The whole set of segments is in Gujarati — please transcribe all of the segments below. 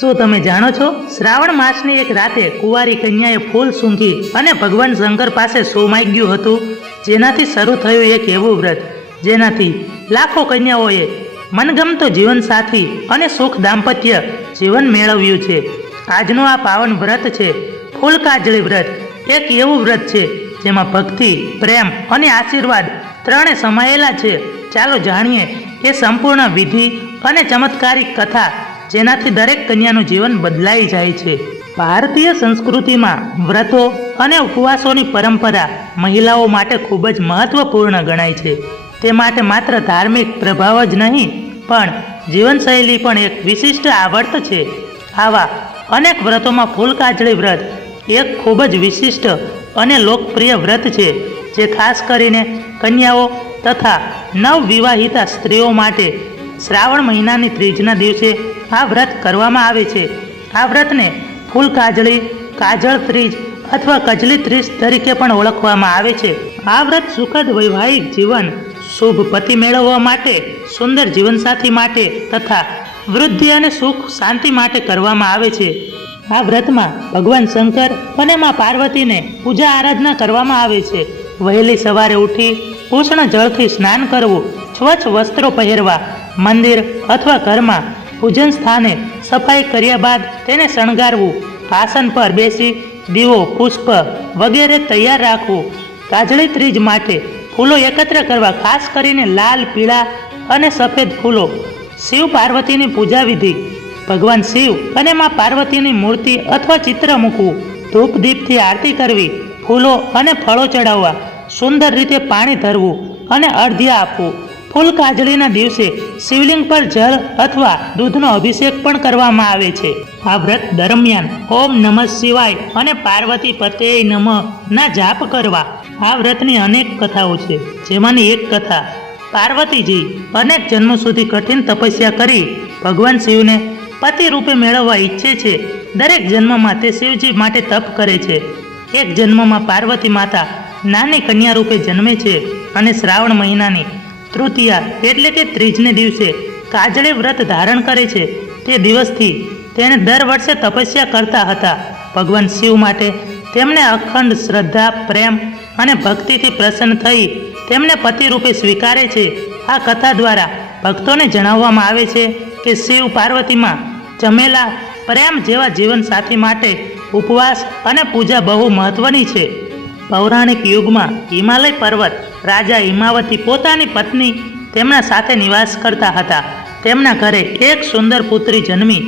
શું તમે જાણો છો? શ્રાવણ માસની એક રાતે કુંવારી કન્યાએ ફૂલ સૂંઘી અને ભગવાન શંકર પાસે સો માગ્યું હતું. જેનાથી શરૂ થયું એક એવું વ્રત, જેનાથી લાખો કન્યાઓએ મનગમતો જીવનસાથી અને સુખ દાંપત્ય જીવન મેળવ્યું છે. આજનું આ પાવન વ્રત છે ફૂલ કાજળી વ્રત. એક એવું વ્રત છે જેમાં ભક્તિ, પ્રેમ અને આશીર્વાદ ત્રણે સમાયેલા છે. ચાલો જાણીએ એ સંપૂર્ણ વિધિ અને ચમત્કારિક કથા જેનાથી દરેક કન્યાનું જીવન બદલાઈ જાય છે. ભારતીય સંસ્કૃતિમાં વ્રતો અને ઉપવાસોની પરંપરા મહિલાઓ માટે ખૂબ જ મહત્વપૂર્ણ ગણાય છે. તે માટે માત્ર ધાર્મિક પ્રભાવ જ નહીં, પણ જીવનશૈલી પણ એક વિશિષ્ટ આવર્ત છે. આવા અનેક વ્રતોમાં ફૂલ કાજળી વ્રત એક ખૂબ જ વિશિષ્ટ અને લોકપ્રિય વ્રત છે, જે ખાસ કરીને કન્યાઓ તથા નવવિવાહિતા સ્ત્રીઓ માટે શ્રાવણ મહિનાની ત્રીજના દિવસે આ વ્રત કરવામાં આવે છે. આ વ્રતને ફૂલ કાજળી, કાજળ ત્રીજ અથવા કજલી ત્રીજ તરીકે પણ ઓળખવામાં આવે છે. આ વ્રત સુખદ વૈવાહિક જીવન, શુભ પતિ મેળવવા માટે, સુંદર જીવનસાથી માટે તથા વૃદ્ધિ અને સુખ શાંતિ માટે કરવામાં આવે છે. આ વ્રતમાં ભગવાન શંકર અને મા પાર્વતીને પૂજા આરાધના કરવામાં આવે છે. વહેલી સવારે ઉઠી ઉષ્ણ જળથી સ્નાન કરવું, સ્વચ્છ વસ્ત્રો પહેરવા, મંદિર અથવા ઘરમાં પૂજન સ્થાને સફાઈ કર્યા બાદ તેને શણગારવું. આસન પર બેસી દીવો, પુષ્પ વગેરે તૈયાર રાખવું. કાજળી ત્રીજ માટે ફૂલો એકત્ર કરવા ખાસ કરીને લાલ, પીળા અને સફેદ ફૂલો. શિવ પાર્વતીની પૂજા વિધિ. ભગવાન શિવ અને મા પાર્વતીની મૂર્તિ અથવા ચિત્ર મૂકવું. ધૂપ દીપથી આરતી કરવી, ફૂલો અને ફળો ચડાવવા, સુંદર રીતે પાણી ધરવું અને અર્ધ્ય આપવું. ફૂલ કાજળીના દિવસે શિવલિંગ પર જળ અથવા દૂધનો અભિષેક પણ કરવામાં આવે છે. આ વ્રત દરમિયાન ઓમ નમઃ શિવાય અને પાર્વતી પતે નમઃ ના જાપ કરવા. આ વ્રતની અનેક કથાઓ છે. જેમાંની એક કથા, પાર્વતીજી અનેક જન્મ સુધી કઠિન તપસ્યા કરી ભગવાન શિવને પતિ રૂપે મેળવવા ઈચ્છે છે. દરેક જન્મમાં તે શિવજી માટે તપ કરે છે. એક જન્મમાં પાર્વતી માતા નાની કન્યા રૂપે જન્મે છે અને શ્રાવણ મહિનાની તૃતીયા એટલે કે ત્રીજને દિવસે કાજળી વ્રત ધારણ કરે છે. તે દિવસથી તેણે દર વર્ષે તપસ્યા કરતા હતા. ભગવાન શિવ માટે તેમને અખંડ શ્રદ્ધા, પ્રેમ અને ભક્તિથી પ્રસન્ન થઈ તેમને પતિરૂપે સ્વીકારે છે. આ કથા દ્વારા ભક્તોને જણાવવામાં આવે છે કે શિવ પાર્વતીમાં જમેલા પ્રેમ જેવા જીવનસાથી માટે ઉપવાસ અને પૂજા બહુ મહત્વની છે. પૌરાણિક યુગમાં હિમાલય પર્વત રાજા હિમાવતી પોતાની પત્ની તેમના સાથે નિવાસ કરતા હતા. તેમના ઘરે એક સુંદર પુત્રી જન્મી.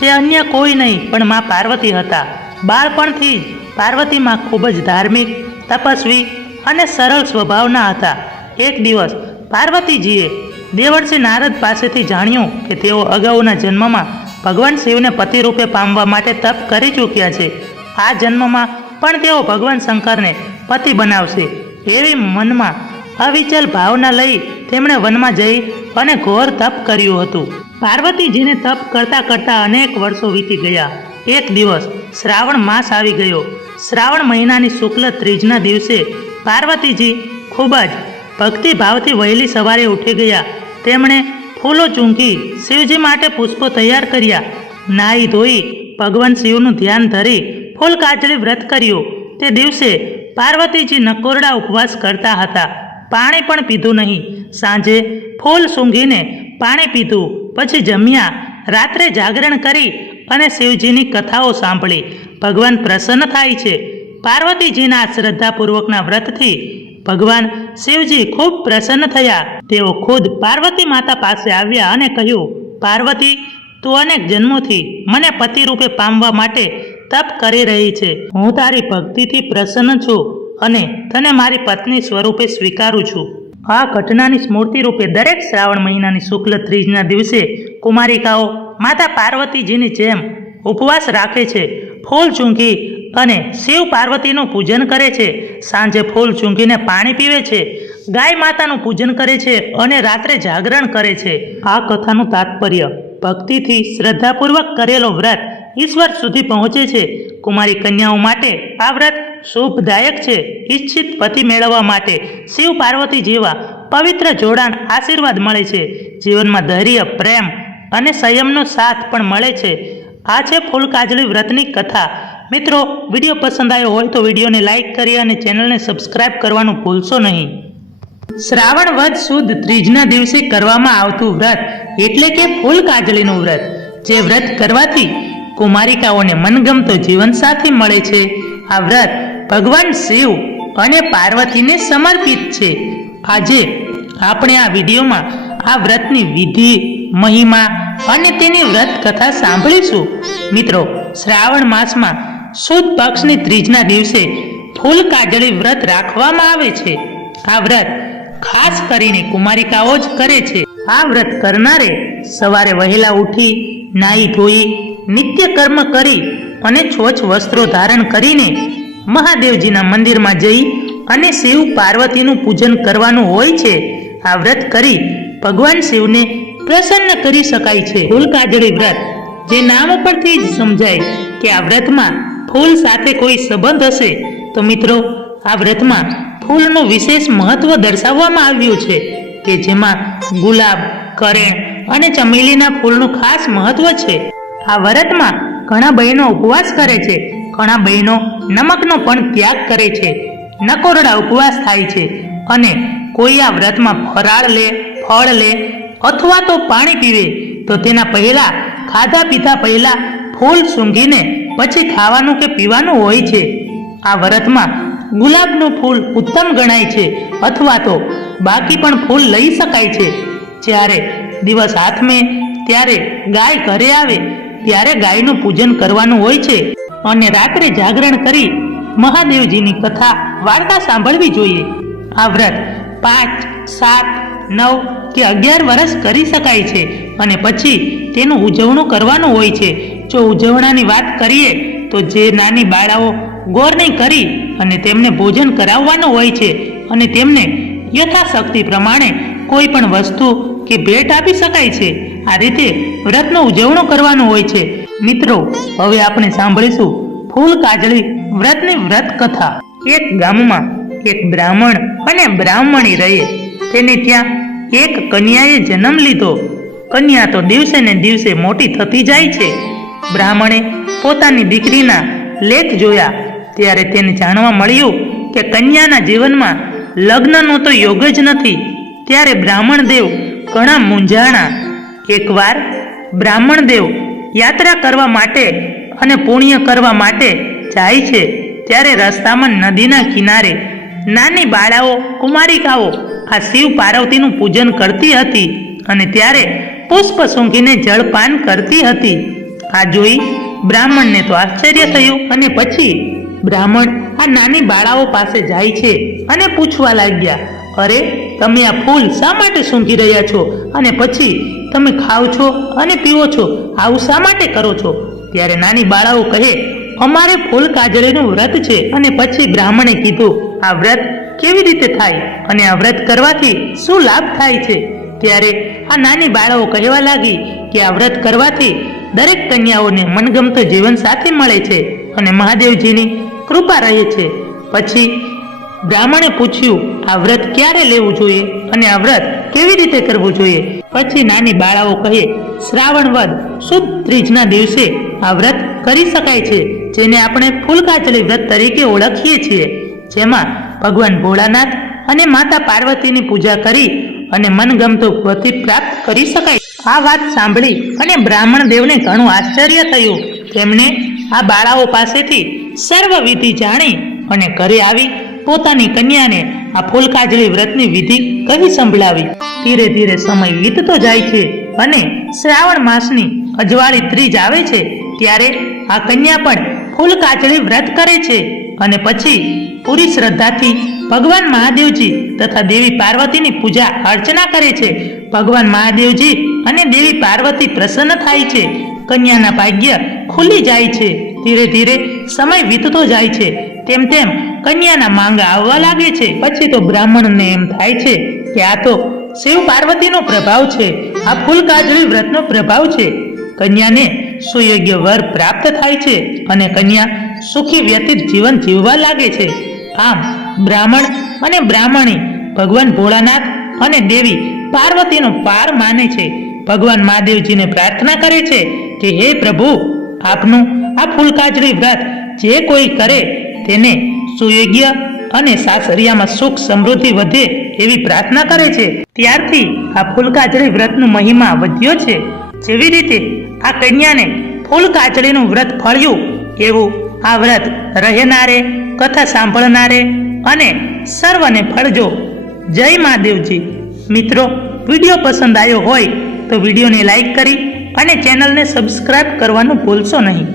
તે અન્ય કોઈ નહીં, પણ મા પાર્વતી હતા. બાળપણથી જ પાર્વતીમાં ખૂબ જ ધાર્મિક, તપસ્વી અને સરળ સ્વભાવના હતા. એક દિવસ પાર્વતીજીએ દેવર્ષિ નારદ પાસેથી જાણ્યું કે તેઓ અગાઉના જન્મમાં ભગવાન શિવને પતિ રૂપે પામવા માટે તપ કરી ચૂક્યા છે. આ જન્મમાં પણ તેઓ ભગવાન શંકરને પતિ બનાવશે. એવી મનમાં અવિચલ ભાવના લઈ તેમણે વનમાં જઈ અને ઘોર તપ કર્યું હતું. પાર્વતીજીને તપ કરતા કરતા અનેક વર્ષો વીતી ગયા. એક દિવસ શ્રાવણ માસ આવી ગયો. શ્રાવણ મહિનાની શુક્લ ત્રીજના દિવસે પાર્વતીજી ખૂબ જ ભક્તિભાવથી વહેલી સવારે ઉઠી ગયા. તેમણે ફૂલો ચૂંકી શિવજી માટે પુષ્પો તૈયાર કર્યા. નાહી ધોઈ ભગવાન શિવનું ધ્યાન ધરી ફૂલ કાજળી વ્રત કર્યું. તે દિવસે પાર્વતીજી નકોરડા ઉપવાસ કરતા હતા. પાણી પણ પીધું નહીં. સાંજે ફૂલ સૂંઘીને પાણી પીધું. પછી જમ્યા. રાત્રે જાગરણ કરી અને શિવજીની કથાઓ સાંભળી. ભગવાન પ્રસન્ન થાય છે. પાર્વતીજીના શ્રદ્ધાપૂર્વકના વ્રતથી ભગવાન શિવજી ખૂબ પ્રસન્ન થયા. તેઓ ખુદ પાર્વતી માતા પાસે આવ્યા અને કહ્યું, પાર્વતી, તું અનેક જન્મોથી મને પતિ રૂપે પામવા માટે તપ કરી રહી છે. હું તારી ભક્તિથી પ્રસન્ન છું અને તને મારી પત્ની સ્વરૂપે સ્વીકારું છું. આ ઘટનાની સ્મૃતિ રૂપે દરેક શ્રાવણ મહિનાની શુક્લ ત્રીજના દિવસે કુમારિકાઓ માતા પાર્વતીજીની જેમ ઉપવાસ રાખે છે, ફૂલ ચૂંકી અને શિવ પાર્વતીનું પૂજન કરે છે. સાંજે ફૂલ ચૂંકીને પાણી પીવે છે, ગાય માતાનું પૂજન કરે છે અને રાત્રે જાગરણ કરે છે. આ કથાનું તાત્પર્ય ભક્તિથી શ્રદ્ધાપૂર્વક કરેલો વ્રત ઈશ્વર સુધી પહોંચે છે. કુમારી કન્યાઓ માટે આ વ્રત શુભદાયક છે. ઈચ્છિત પતિ મેળવવા માટે શિવ પાર્વતી જેવા પવિત્ર જોડાણ આશીર્વાદ મળે છે. જીવનમાં ધૈર્ય, પ્રેમ અને સંયમનો સાથ પણ મળે છે. આ છે ફૂલ કાજલી વ્રતની કથા. મિત્રો, વીડિયો પસંદ આવ્યો હોય તો વિડીયોને લાઇક કરી અને ચેનલને સબસ્ક્રાઇબ કરવાનું ભૂલશો નહીં. શ્રાવણ વધ સુદ ત્રીજના દિવસે કરવામાં આવતું વ્રત એટલે કે ફૂલ કાજલીનું વ્રત. જે વ્રત કરવાથી કુમારિકાઓને મનગમતો જીવનસાથી મળે છે. આ વ્રત ભગવાન શિવ અને પાર્વતીને સમર્પિત છે. આજે આપણે આ વિડીયોમાં આ વ્રતની વિધિ, મહિમા અને તેની વ્રત કથા સાંભળીશું. મિત્રો, શ્રાવણ માસમાં સુદ પક્ષની ત્રીજના દિવસે ફૂલ કાજળી વ્રત રાખવામાં આવે છે. આ વ્રત ખાસ કરીને કુમારિકાઓ જ કરે છે. આ વ્રત કરનારે સવારે વહેલા ઉઠી, નાહી ધોઈ નિત્ય કર્મ કરી અને છોછ વસ્ત્રો ધારણ કરીને મહાદેવજીના મંદિરમાં જઈ અને શિવ પાર્વતીનું પૂજન કરવાનું હોય છે, આ વ્રત કરી ભગવાન શિવને પ્રસન્ન કરી શકાય છે. ફૂલ કાજળી વ્રત, જે નામ પરથી જ સમજાય કે આ વ્રતમાં ફૂલ સાથે કોઈ સંબંધ હશે. તો મિત્રો, આ વ્રતમાં ફૂલનું વિશેષ મહત્વ દર્શાવવામાં આવ્યું છે કે જેમાં ગુલાબ, કરેણ અને ચમેલીના ફૂલનું ખાસ મહત્વ છે. આ વ્રતમાં ઘણા બહેનો ઉપવાસ કરે છે. ઘણા બહેનો નમકનો પણ ત્યાગ કરે છે. નકોરડા ઉપવાસ થાય છે અને કોઈ આ વ્રતમાં ફરાળ લે, ફળ લે અથવા તો પાણી પીવે, તો તેના પહેલાં ખાધા પીધા પહેલાં ફૂલ સૂંઘીને પછી ખાવાનું કે પીવાનું હોય છે. આ વ્રતમાં ગુલાબનું ફૂલ ઉત્તમ ગણાય છે અથવા તો બાકી પણ ફૂલ લઈ શકાય છે. જ્યારે દિવસ હાથમે, ત્યારે ગાય ઘરે આવે ત્યારે ગાયનું પૂજન કરવાનું હોય છે અને રાત્રે જાગરણ કરી મહાદેવજીની કથા વાર્તા સાંભળવી જોઈએ. આ વ્રત પાંચ, સાત, નવ કે અગિયાર વર્ષ કરી શકાય છે અને પછી તેનું ઉજવણું કરવાનું હોય છે. જો ઉજવણાની વાત કરીએ તો જે નાની બાળાઓ ગોરની કરી અને તેમને ભોજન કરાવવાનું હોય છે અને તેમને યથાશક્તિ પ્રમાણે કોઈ પણ વસ્તુ કે ભેટ આપી શકાય છે આ રીતે વ્રતનું ઉજવણો કરવાનું હોય છે. મિત્રો, હવે આપણે સાંભળીશું ફૂલ કાજળી વ્રતની વ્રત કથા. એક ગામમાં એક બ્રાહ્મણ અને બ્રાહ્મણી રહે. તેને ત્યાં એક કન્યાએ જન્મ લીધો. કન્યા તો દિવસે ને દિવસે મોટી થતી જાય છે. બ્રાહ્મણે પોતાની દીકરીના લેખ જોયા. ત્યારે તેને જાણવા મળ્યું કે કન્યાના જીવનમાં લગ્નનો તો યોગ જ નથી. ત્યારે બ્રાહ્મણ દેવ ઘણા મૂંઝાણા એકવાર બ્રાહ્મણ દેવ યાત્રા કરવા માટે અને પુણ્ય કરવા માટે જાય છે, ત્યારે રસ્તામાં નદીના કિનારે નાની બાળાઓ, કુમારિકાઓ આ શિવ પાર્વતીનું પૂજન કરતી હતી અને ત્યારે પુષ્પ સૂંઘીને જળપાન કરતી હતી. આ જોઈ બ્રાહ્મણને તો આશ્ચર્ય થયું અને પછી બ્રાહ્મણ આ નાની બાળાઓ પાસે જાય છે અને પૂછવા લાગ્યા, અરે તમે આ ફૂલ શા માટે સૂંઘી રહ્યા છો? અને પછી તમે ખાઓ છો અને પીવો છો? આવું શા માટે કરો છો? ત્યારે નાની બાળાઓ કહે, અમારે ફૂલ કાજળીનું વ્રત છે. અને પછી બ્રાહ્મણે કીધું, આ વ્રત કેવી રીતે થાય? અને આ વ્રત કરવાથી શું લાભ થાય છે? ત્યારે આ નાની બાળાઓ કહેવા લાગી કે આ વ્રત કરવાથી દરેક કન્યાઓને મનગમતો જીવન સાથી મળે છે અને મહાદેવજીની કૃપા રહે છે. પછી બ્રાહ્મણે પૂછ્યું, આ વ્રત ક્યારે લેવું જોઈએ અને આ વ્રત કેવી રીતે કરવું જોઈએ? પછી નાની બાળાઓ કહે શ્રાવણ વદ શુદ્ધ ત્રીજના દિવસે આ વ્રત કરી શકાય છે, જેને આપણે ફૂલકાચલી વ્રત તરીકે ઓળખીએ છીએ, જેમાં ભગવાન ભોળાનાથ અને માતા પાર્વતીની પૂજા કરી અને મનગમતો ગતિ પ્રાપ્ત કરી શકાય. આ વાત સાંભળી અને બ્રાહ્મણ દેવને ઘણું આશ્ચર્ય થયું. તેમણે આ બાળાઓ પાસેથી સર્વ વિધિ જાણી અને ઘરે આવી પોતાની કન્યાને આ ફૂલકાજળી વ્રતની વિધિ કહી સંભળાવી. ધીરે ધીરે સમય વીતતો જાય છે અને શ્રાવણ માસની અજવાળી ત્રીજ આવે છે ત્યારે આ કન્યા પણ ફૂલકાજળી વ્રત કરે છે અને પછી પૂરી શ્રદ્ધાથી ભગવાન મહાદેવજી તથા દેવી પાર્વતીની પૂજા અર્ચના કરે છે. ભગવાન મહાદેવજી અને દેવી પાર્વતી પ્રસન્ન થાય છે. કન્યાના ભાગ્ય ખુલી જાય છે. ધીરે ધીરે સમય વીતતો જાય છે. તેમ તેમ કન્યાના માંગા આવવા લાગે છે. પછી તો બ્રાહ્મણને એમ થાય છે કે આ તો શિવ પાર્વતીનો પ્રભાવ છે. આ ફૂલ કાજળી વ્રતનો પ્રભાવ છે. કન્યાને સુયોગ્ય વર પ્રાપ્ત થાય છે અને કન્યા સુખી વ્યતીત જીવન જીવવા લાગે છે. આમ બ્રાહ્મણ અને બ્રાહ્મણી ભગવાન ભોળાનાથ અને દેવી પાર્વતીનો પાર માને છે. ભગવાન મહાદેવજીને પ્રાર્થના કરે છે કે હે પ્રભુ, આપનું આ ફૂલકાજળી વ્રત જે કોઈ કરે તેને સુયોગ્ય અને સાસરિયામાં સુખ સમૃદ્ધિ વધે એવી પ્રાર્થના કરે છે. ત્યારથી આ ફૂલકાજળી વ્રતનું મહિમા વધ્યો છે. જેવી રીતે આ કન્યાને ફૂલકાજળીનું વ્રત ફળ્યું, એવું આ વ્રત રહેનારે, કથા સાંભળનારે અને સર્વને ફળજો. જય મહાદેવજી મિત્રો, વીડિયો પસંદ આવ્યો હોય તો વિડીયોને લાઈક કરી અને ચેનલને સબસ્ક્રાઇબ કરવાનું ભૂલશો નહીં.